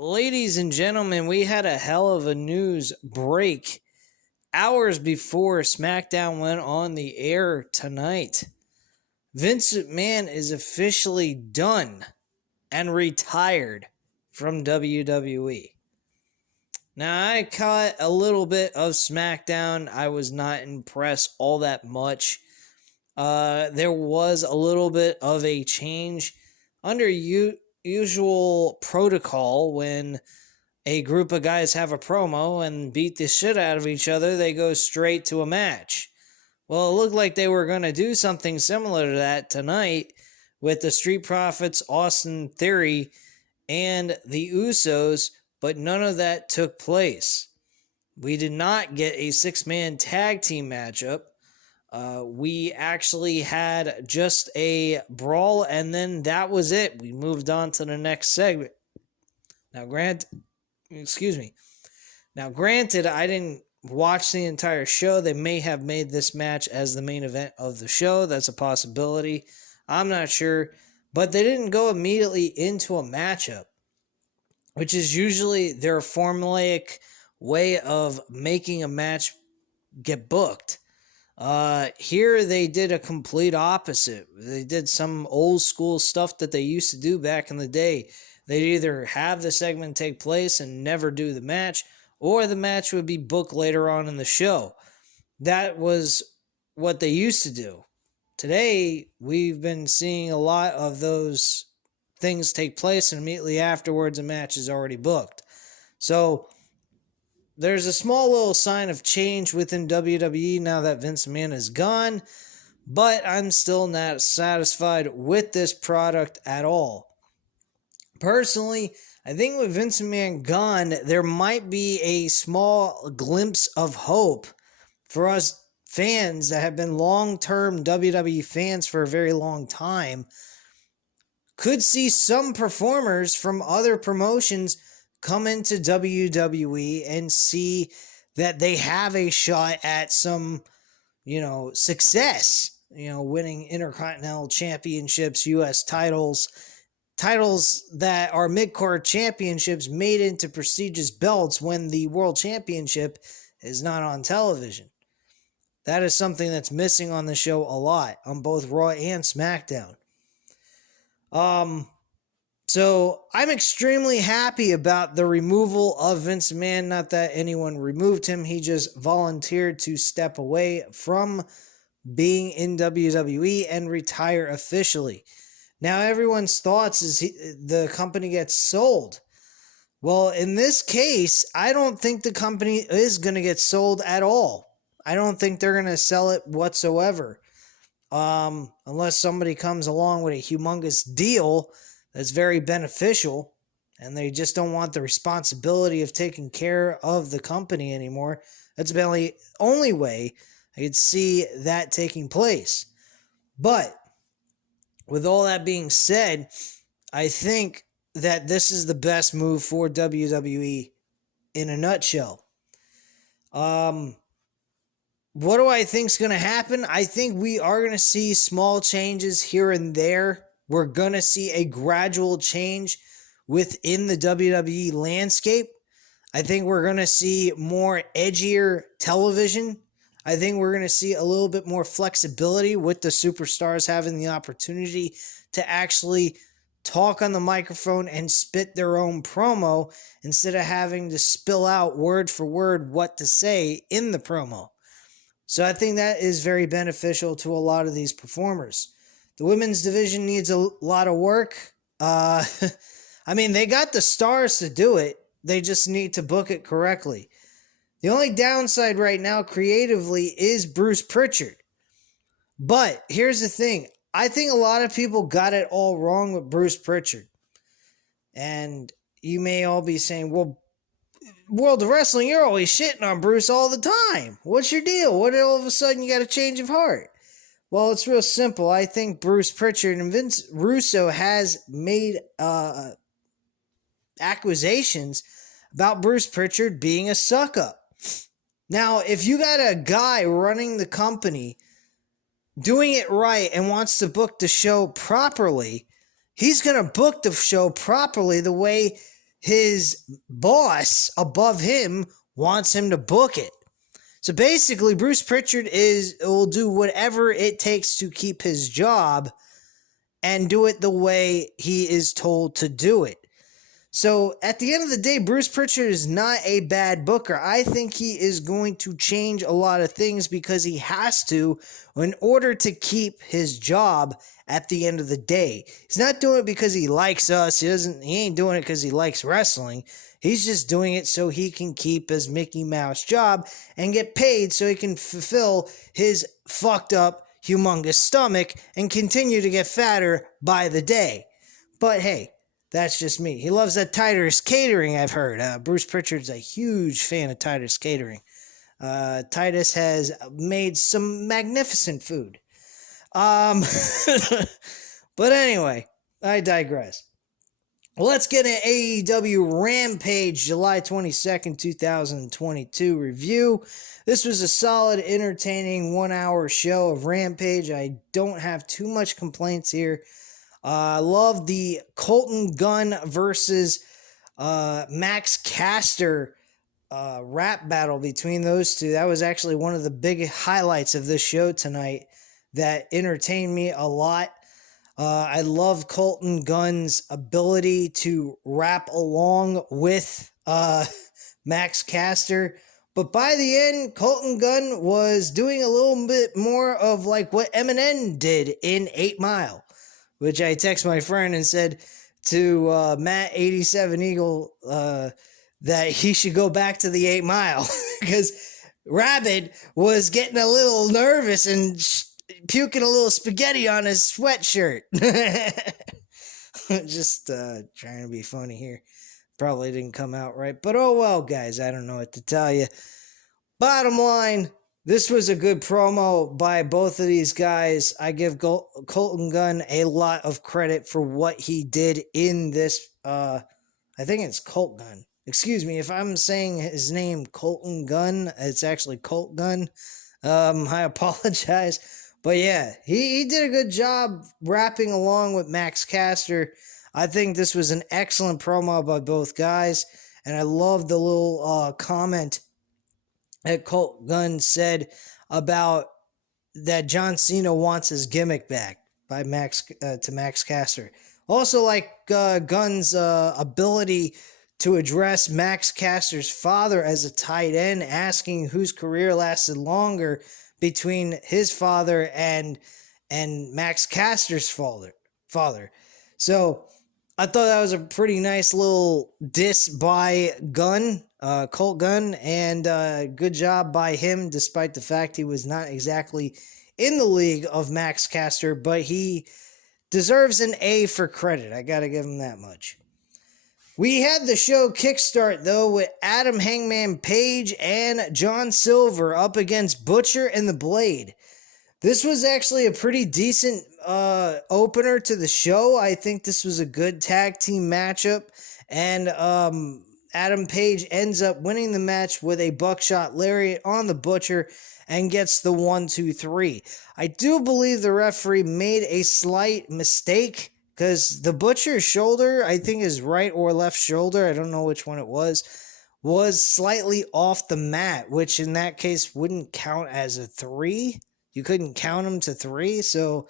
Ladies and gentlemen, we had a hell of a news break hours before SmackDown went on the air tonight. Vince McMahon is officially done and retired from WWE. Now, I caught a little bit of SmackDown. I was not impressed all that much. There was a little bit of a change under usual protocol. When a group of guys have a promo and beat the shit out of each other, they go straight to a match. Well, it looked like they were going to do something similar to that tonight with the Street Profits, Austin Theory, and the Usos, but none of that took place. We did not get a six-man tag team matchup. We actually had just a brawl, and then that was it. We moved on to the next segment. Now, granted, I didn't watch the entire show. They may have made this match as the main event of the show. That's a possibility. I'm not sure. But they didn't go immediately into a matchup, which is usually their formulaic way of making a match get booked. Here they did a complete opposite. They did some old school stuff that they used to do back in the day. They'd either have the segment take place and never do the match, or the match would be booked later on in the show. That was what they used to do. Today, we've been seeing a lot of those things take place, and immediately afterwards, a match is already booked. So there's a small little sign of change within WWE now that Vince McMahon is gone, but I'm still not satisfied with this product at all. Personally, I think with Vince McMahon gone, there might be a small glimpse of hope for us fans that have been long-term WWE fans for a very long time. Could see some performers from other promotions come into WWE and see that they have a shot at some, success, winning Intercontinental Championships, U.S. titles that are mid-card championships made into prestigious belts when the World Championship is not on television. That is something that's missing on the show a lot, on both Raw and SmackDown. So I'm extremely happy about the removal of Vince McMahon. Not that anyone removed him. He just volunteered to step away from being in WWE and retire officially. Now everyone's thoughts is the company gets sold. Well, in this case, I don't think the company is going to get sold at all. I don't think they're going to sell it whatsoever. Unless somebody comes along with a humongous deal that's very beneficial, and they just don't want the responsibility of taking care of the company anymore. That's about the only way I could see that taking place. But with all that being said, I think that this is the best move for WWE in a nutshell. What do I think is going to happen? I think we are going to see small changes here and there. We're going to see a gradual change within the WWE landscape. I think we're going to see more edgier television. I think we're going to see a little bit more flexibility with the superstars having the opportunity to actually talk on the microphone and spit their own promo instead of having to spill out word for word what to say in the promo. So I think that is very beneficial to a lot of these performers. The women's division needs a lot of work. They got the stars to do it. They just need to book it correctly. The only downside right now creatively is Bruce Pritchard. But here's the thing. I think a lot of people got it all wrong with Bruce Pritchard. And you may all be saying, well, World of Wrestling, you're always shitting on Bruce all the time. What's your deal? What all of a sudden you got a change of heart? Well, it's real simple. I think Bruce Pritchard and Vince Russo has made accusations about Bruce Pritchard being a suck-up. Now, if you got a guy running the company doing it right and wants to book the show properly, he's going to book the show properly the way his boss above him wants him to book it. So basically, Bruce Pritchard will do whatever it takes to keep his job and do it the way he is told to do it. So at the end of the day, Bruce Pritchard is not a bad booker. I think he is going to change a lot of things because he has to in order to keep his job at the end of the day. He's not doing it because he likes us. He ain't doing it because he likes wrestling. He's just doing it so he can keep his Mickey Mouse job and get paid so he can fulfill his fucked up, humongous stomach and continue to get fatter by the day. But hey, that's just me. He loves that Titus Catering, I've heard. Bruce Pritchard's a huge fan of Titus Catering. Titus has made some magnificent food. But anyway, I digress. Let's get an AEW Rampage July 22nd, 2022 review. This was a solid, entertaining 1-hour show of Rampage. I don't have too much complaints here. I love the Colton Gunn versus Max Caster rap battle between those two. That was actually one of the big highlights of this show tonight that entertained me a lot. I love Colton Gunn's ability to rap along with Max Caster. But by the end, Colton Gunn was doing a little bit more of like what Eminem did in 8 Mile, which I text my friend and said to Matt 87 Eagle that he should go back to the 8 Mile because Rabbit was getting a little nervous and puking a little spaghetti on his sweatshirt. Just trying to be funny here. Probably didn't come out right, but oh well, guys, I don't know what to tell you. Bottom line, this was a good promo by both of these guys. I give Colton Gunn a lot of credit for what he did in this. I think it's Colt Gunn. Excuse me if I'm saying his name Colton Gunn. It's actually Colt Gunn. I apologize. But yeah, he did a good job rapping along with Max Caster. I think this was an excellent promo by both guys. And I love the little comment that Colt Gunn said about that John Cena wants his gimmick back by Max Caster. Also like Gunn's ability to address Max Caster's father as a tight end, asking whose career lasted longer between his father and Max Caster's father. So I thought that was a pretty nice little diss by Gunn, Colt Gunn, and good job by him, despite the fact he was not exactly in the league of Max Caster, but he deserves an A for credit. I got to give him that much. We had the show kickstart, though, with Adam Hangman Page and John Silver up against Butcher and the Blade. This was actually a pretty decent opener to the show. I think this was a good tag team matchup. And Adam Page ends up winning the match with a buckshot lariat on the Butcher and gets the 1-2-3. I do believe the referee made a slight mistake, because the Butcher's shoulder, I think his right or left shoulder, I don't know which one it was slightly off the mat, which in that case wouldn't count as a 3. You couldn't count him to 3, so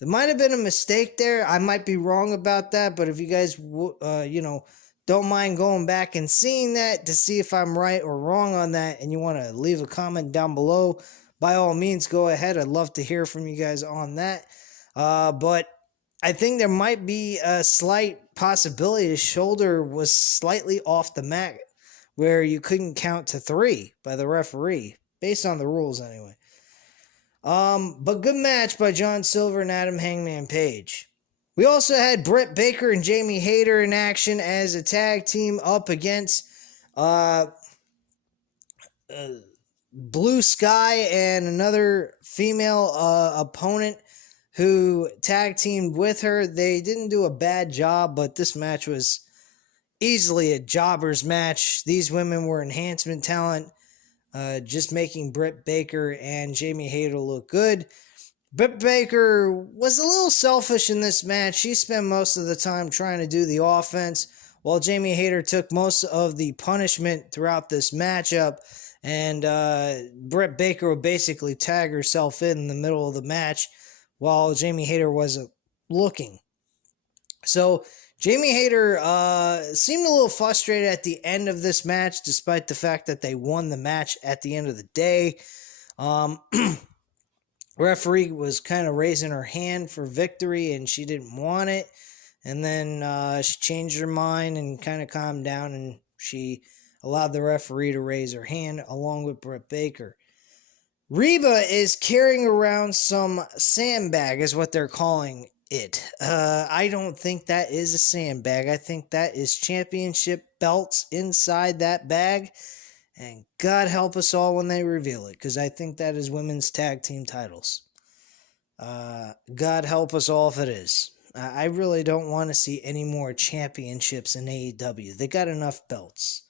there might have been a mistake there. I might be wrong about that, but if you guys, don't mind going back and seeing that to see if I'm right or wrong on that, and you want to leave a comment down below, by all means, go ahead. I'd love to hear from you guys on that. But I think there might be a slight possibility his shoulder was slightly off the mat where you couldn't count to 3 by the referee, based on the rules anyway. But good match by John Silver and Adam Hangman Page. We also had Britt Baker and Jamie Hayter in action as a tag team up against Blue Sky and another female opponent who tag teamed with her. They didn't do a bad job, but this match was easily a jobber's match. These women were enhancement talent, just making Britt Baker and Jamie Hayter look good. Britt Baker was a little selfish in this match. She spent most of the time trying to do the offense, while Jamie Hayter took most of the punishment throughout this matchup. And Britt Baker would basically tag herself in the middle of the match while Jamie Hayter wasn't looking. So Jamie Hayter seemed a little frustrated at the end of this match, despite the fact that they won the match at the end of the day. Referee was kind of raising her hand for victory, and she didn't want it. And then she changed her mind and kind of calmed down, and she allowed the referee to raise her hand along with Britt Baker. Reba is carrying around some sandbag, is what they're calling it. I don't think that is a sandbag. I think that is championship belts inside that bag. And God help us all when they reveal it, because I think that is women's tag team titles. God help us all if it is. I really don't want to see any more championships in AEW. They got enough belts.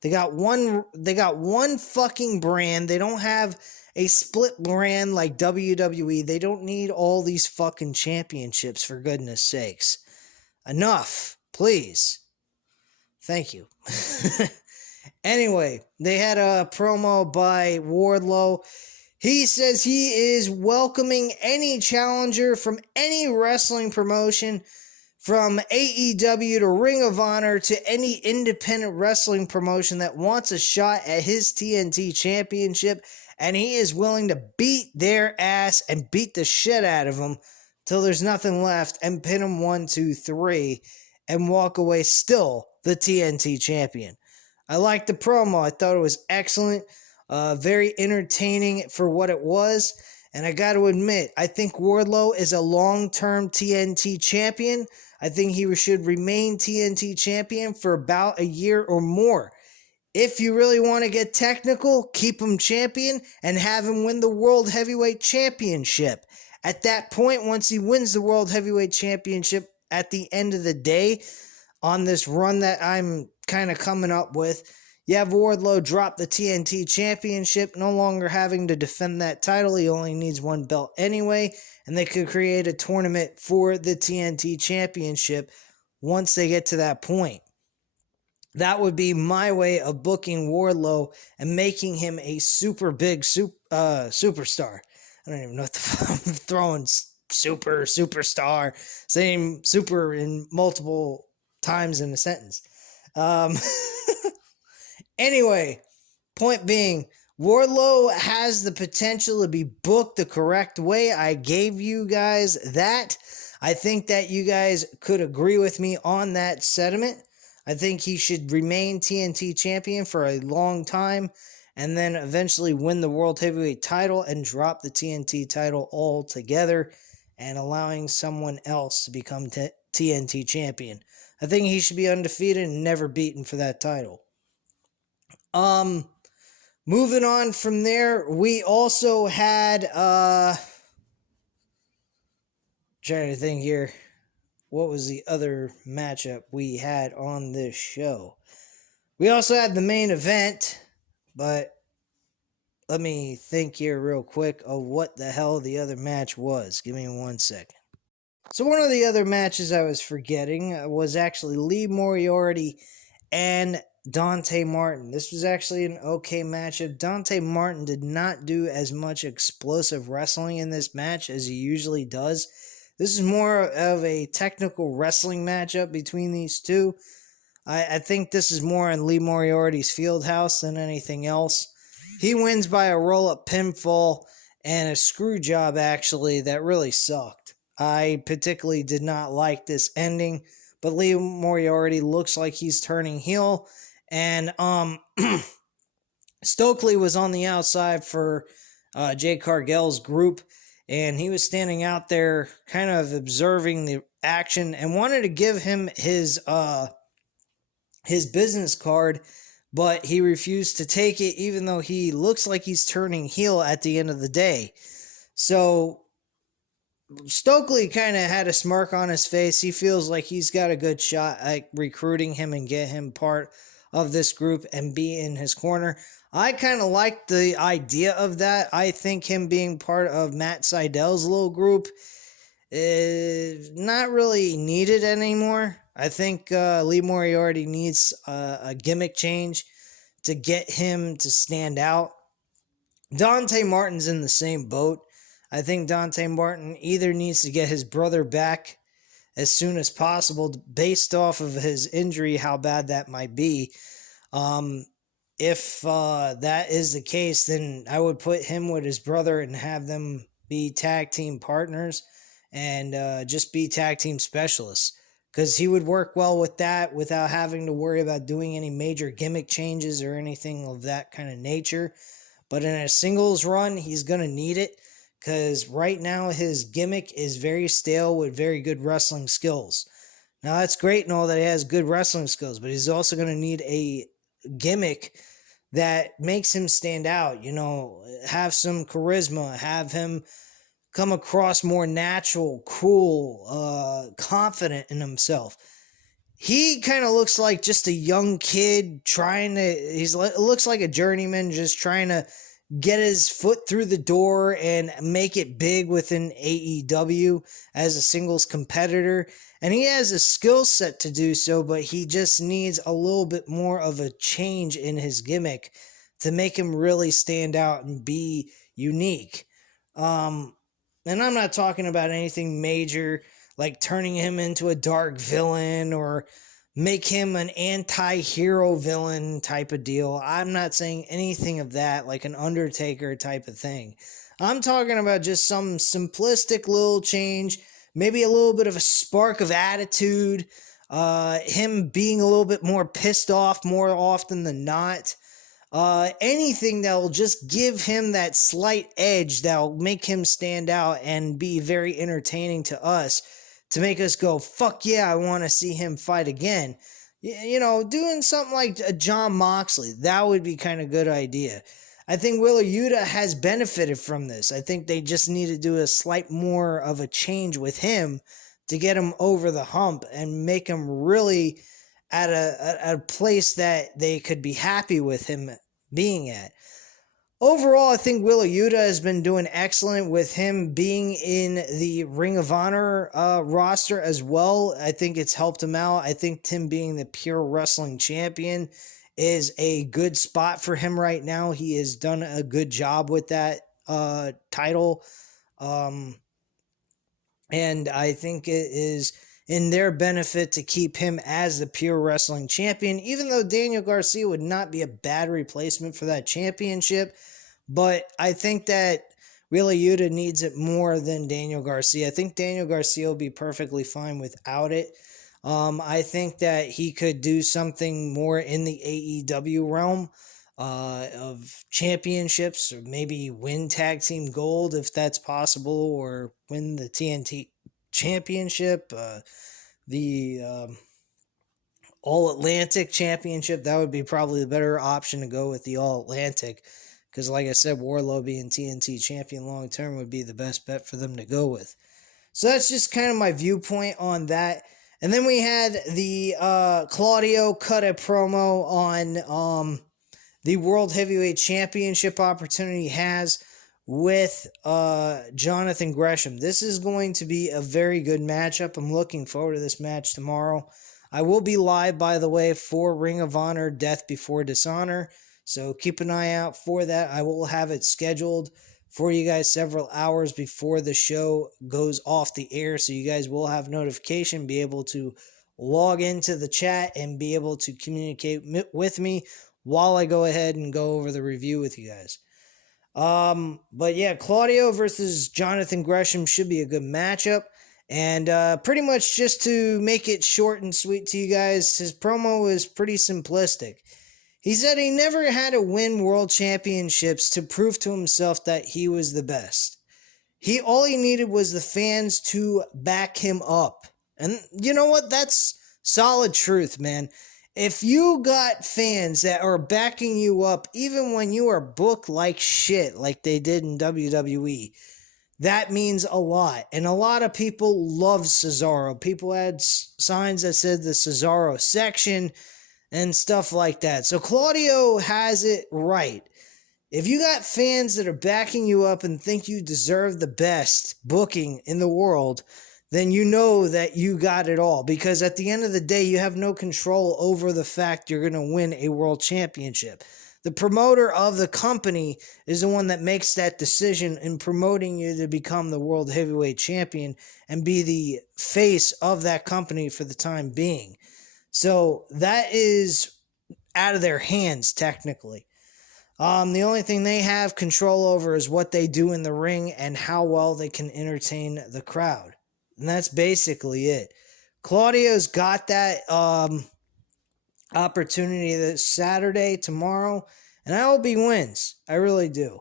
They got one fucking brand. They don't have a split brand like WWE. They don't need all these fucking championships, for goodness sakes. Enough, please. Thank you. Anyway, they had a promo by Wardlow. He says he is welcoming any challenger from any wrestling promotion, from AEW to Ring of Honor to any independent wrestling promotion that wants a shot at his TNT championship, and he is willing to beat their ass and beat the shit out of them till there's nothing left and pin them 1, 2, 3 and walk away still the TNT champion. I liked the promo. I thought it was excellent, very entertaining for what it was. And I got to admit, I think Wardlow is a long-term TNT champion. I think he should remain TNT champion for about a year or more. If you really want to get technical, keep him champion and have him win the World Heavyweight Championship. At that point, once he wins the World Heavyweight Championship at the end of the day, on this run that I'm kind of coming up with, you have Wardlow drop the TNT Championship, no longer having to defend that title. He only needs one belt anyway, and they could create a tournament for the TNT Championship once they get to that point. That would be my way of booking Wardlow and making him a super big superstar. I don't even know what the fuck I'm throwing superstar, saying super in multiple times in a sentence. Anyway, point being, Wardlow has the potential to be booked the correct way. I gave you guys that. I think that you guys could agree with me on that sentiment. I think he should remain TNT champion for a long time and then eventually win the World Heavyweight title and drop the TNT title altogether and allowing someone else to become TNT champion. I think he should be undefeated and never beaten for that title. Moving on from there, we also had, trying to think here, what was the other matchup we had on this show? We also had the main event, but let me think here real quick of what the hell the other match was. Give me 1 second. So one of the other matches I was forgetting was actually Lee Moriarty and Dante Martin. This was actually an okay matchup. Dante Martin did not do as much explosive wrestling in this match as he usually does. This is more of a technical wrestling matchup between these two. I think this is more in Lee Moriarty's field house than anything else. He wins by a roll-up pinfall and a screw job, actually, that really sucked. I particularly did not like this ending, but Lee Moriarty looks like he's turning heel. And Stokely was on the outside for Jay Cargill's group, and he was standing out there kind of observing the action and wanted to give him his business card, but he refused to take it, even though he looks like he's turning heel at the end of the day. So Stokely kind of had a smirk on his face. He feels like he's got a good shot at recruiting him and get him part of this group and be in his corner. I kind of like the idea of that. I think him being part of Matt Seidel's little group is not really needed anymore. I think Lee Moriarty needs a gimmick change to get him to stand out. Dante Martin's in the same boat. I think Dante Martin either needs to get his brother back as soon as possible based off of his injury, how bad that might be. If that is the case, then I would put him with his brother and have them be tag team partners and just be tag team specialists. Because he would work well with that without having to worry about doing any major gimmick changes or anything of that kind of nature. But in a singles run, he's going to need it because right now his gimmick is very stale with very good wrestling skills. Now, that's great and all that he has good wrestling skills, but he's also going to need a gimmick that makes him stand out, have some charisma, have him come across more natural, cool, confident in himself. He kind of looks like just a young kid looks like a journeyman just trying to get his foot through the door and make it big within AEW as a singles competitor. And he has a skill set to do so, but he just needs a little bit more of a change in his gimmick to make him really stand out and be unique. And I'm not talking about anything major like turning him into a dark villain or make him an anti-hero villain type of deal. I'm not saying anything of that, like an Undertaker type of thing. I'm talking about just some simplistic little change, maybe a little bit of a spark of attitude, him being a little bit more pissed off more often than not. Anything that will just give him that slight edge that will make him stand out and be very entertaining to us, to make us go, fuck yeah, I want to see him fight again. Doing something like a Jon Moxley, that would be kind of a good idea. I think Wheeler Yuta has benefited from this. I think they just need to do a slight more of a change with him to get him over the hump and make him really at a place that they could be happy with him being at. Overall, I think Wheeler Yuta has been doing excellent with him being in the Ring of Honor roster as well. I think it's helped him out. I think him being the Pure Wrestling Champion is a good spot for him right now. He has done a good job with that title. And I think it is in their benefit to keep him as the Pure Wrestling Champion, even though Daniel Garcia would not be a bad replacement for that championship. But I think that Wheeler Yuta needs it more than Daniel Garcia. I think Daniel Garcia will be perfectly fine without it. I think that he could do something more in the AEW realm of championships, or maybe win tag team gold if that's possible, or win the TNT championship, the All-Atlantic championship. That would be probably the better option to go with the All-Atlantic. Because like I said, Wardlow being TNT champion long-term would be the best bet for them to go with. So that's just kind of my viewpoint on that. And then we had the Claudio cut a promo on the World Heavyweight Championship opportunity he has with Jonathan Gresham. This is going to be a very good matchup. I'm looking forward to this match tomorrow. I will be live, by the way, for Ring of Honor Death Before Dishonor. So keep an eye out for that. I will have it scheduled for you guys several hours before the show goes off the air. So you guys will have notification, be able to log into the chat and be able to communicate with me while I go ahead and go over the review with you guys. But yeah, Claudio versus Jonathan Gresham should be a good matchup. And pretty much just to make it short and sweet to you guys, his promo is pretty simplistic. He said he never had to win world championships to prove to himself that he was the best. All he needed was the fans to back him up. And you know what? That's solid truth, man. If you got fans that are backing you up, even when you are booked like shit, like they did in WWE, that means a lot. And a lot of people love Cesaro. People had signs that said the Cesaro section and stuff like that. So Claudio has it right. If you got fans that are backing you up and think you deserve the best booking in the world, then you know that you got it all. Because at the end of the day, you have no control over the fact you're going to win a world championship. The promoter of the company is the one that makes that decision in promoting you to become the world heavyweight champion and be the face of that company for the time being. So that is out of their hands, technically. The only thing they have control over is what they do in the ring and how well they can entertain the crowd. And that's basically it. Claudio's got that opportunity this Saturday, tomorrow, and I hope he wins. I really do.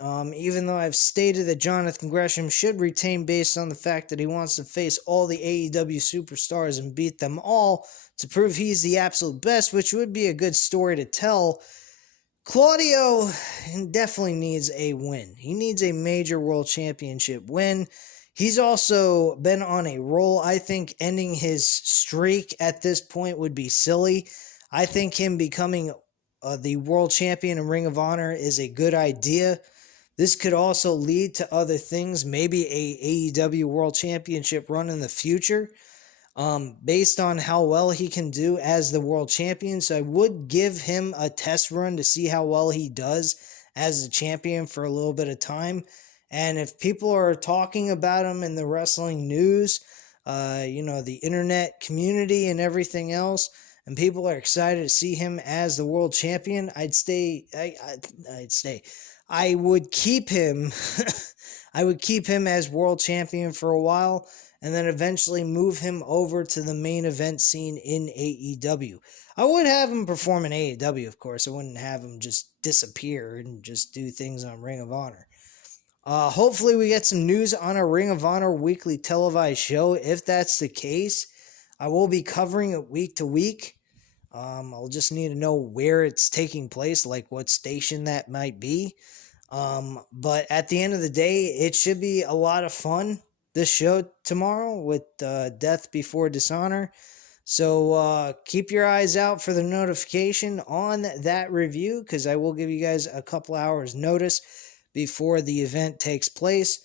Even though I've stated that Jonathan Gresham should retain based on the fact that he wants to face all the AEW superstars and beat them all to prove he's the absolute best, which would be a good story to tell. Claudio definitely needs a win. He needs a major world championship win. He's also been on a roll. I think ending his streak at this point would be silly. I think him becoming the world champion in Ring of Honor is a good idea. This could also lead to other things, maybe a AEW World Championship run in the future, based on how well he can do as the world champion. So I would give him a test run to see how well he does as the champion for a little bit of time. And if people are talking about him in the wrestling news, the internet community and everything else, and people are excited to see him as the world champion, I would keep him. I would keep him as world champion for a while, and then eventually move him over to the main event scene in AEW. I would have him perform in AEW, of course. I wouldn't have him just disappear and just do things on Ring of Honor. Hopefully we get some news on a Ring of Honor weekly televised show. If that's the case, I will be covering it week to week. I'll just need to know where it's taking place, like what station that might be. But at the end of the day, it should be a lot of fun, this show tomorrow with Death Before Dishonor. So keep your eyes out for the notification on that review, because I will give you guys a couple hours notice before the event takes place,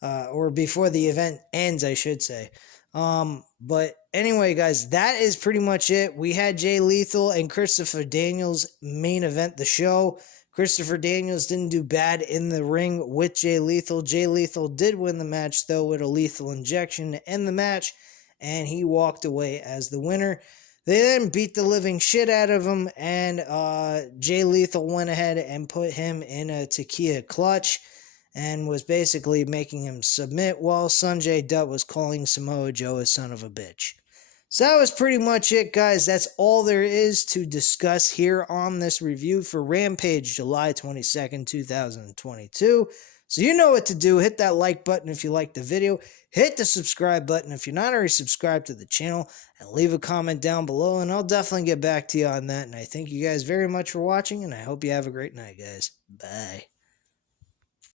or before the event ends, I should say. But anyway, guys, that is pretty much it. We had Jay Lethal and Christopher Daniels main event the show. Christopher Daniels didn't do bad in the ring with Jay Lethal. Jay Lethal did win the match, though, with a lethal injection to end the match, and he walked away as the winner. They then beat the living shit out of him, and Jay Lethal went ahead and put him in a Takia clutch and was basically making him submit while Sanjay Dutt was calling Samoa Joe a son of a bitch. So that was pretty much it, guys. That's all there is to discuss here on this review for Rampage, July 22nd, 2022. So you know what to do. Hit that like button if you liked the video. Hit the subscribe button if you're not already subscribed to the channel. And leave a comment down below, and I'll definitely get back to you on that. And I thank you guys very much for watching, and I hope you have a great night, guys. Bye.